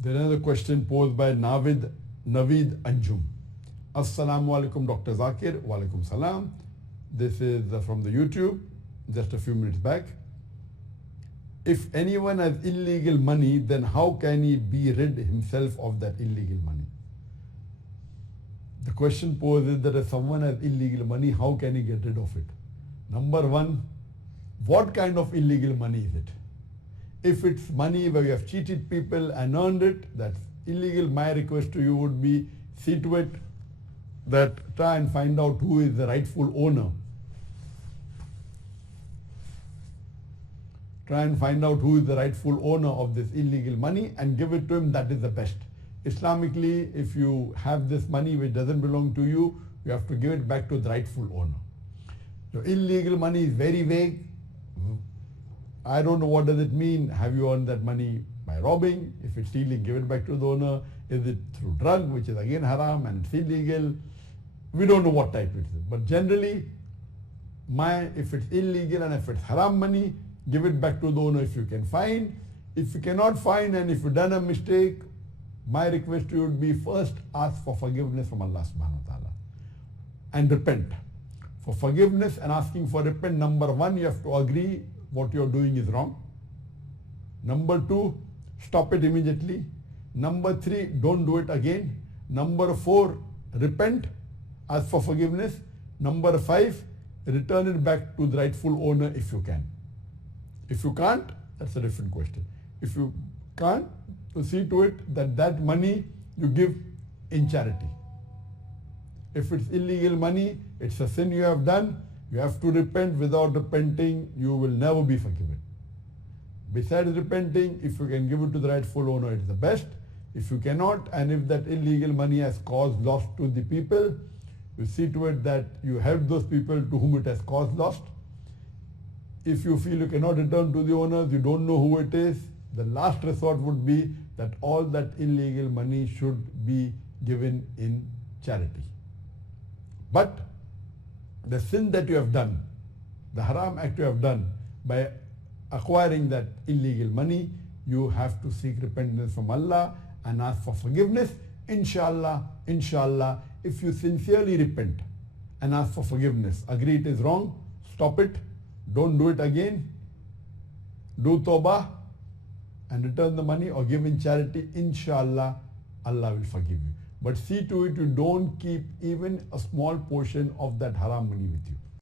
There is another question posed by Naveed Anjum. Assalamu alaikum, Dr. Zakir. Wa alaikum salam. This is from the YouTube, just a few minutes back. If anyone has illegal money, then how can he be rid himself of that illegal money? The question posed is that if someone has illegal money, how can he get rid of it? Number one, what kind of illegal money is it? If it's money where you have cheated people and earned it, that's illegal. My request to you would be, see to it that try and find out who is the rightful owner. Try and find out who is the rightful owner of this illegal money and give it to him. That is the best. Islamically, if you have this money which doesn't belong to you, you have to give it back to the rightful owner. So illegal money is very vague. I don't know what does it mean. Have you earned that money by robbing? If it's stealing, give it back to the owner. Is it through drug, which is again haram and it's illegal? We don't know what type it is. But generally, if it's illegal and if it's haram money, give it back to the owner if you can find. If you cannot find and if you've done a mistake, my request to you would be first ask for forgiveness from Allah subhanahu wa ta'ala and repent. For forgiveness and asking for repent, number one, you have to agree what you're doing is wrong. Number two, stop it immediately. Number three, don't do it again. Number four, repent, ask for forgiveness. Number five, return it back to the rightful owner if you can. If you can't, that's a different question. If you can't, so see to it that that money you give in charity. If it's illegal money, it's a sin you have done, you have to repent. Without repenting, you will never be forgiven. Besides repenting, if you can give it to the rightful owner, it's the best. If you cannot, and if that illegal money has caused loss to the people, you see to it that you help those people to whom it has caused loss. If you feel you cannot return to the owners, you don't know who it is, the last resort would be that all that illegal money should be given in charity. But the sin that you have done, the haram act you have done by acquiring that illegal money, you have to seek repentance from Allah and ask for forgiveness. Inshallah, if you sincerely repent and ask for forgiveness, agree it is wrong, stop it, don't do it again, do tawbah and return the money or give in charity, inshallah, Allah will forgive you. But see to it you don't keep even a small portion of that haram money with you.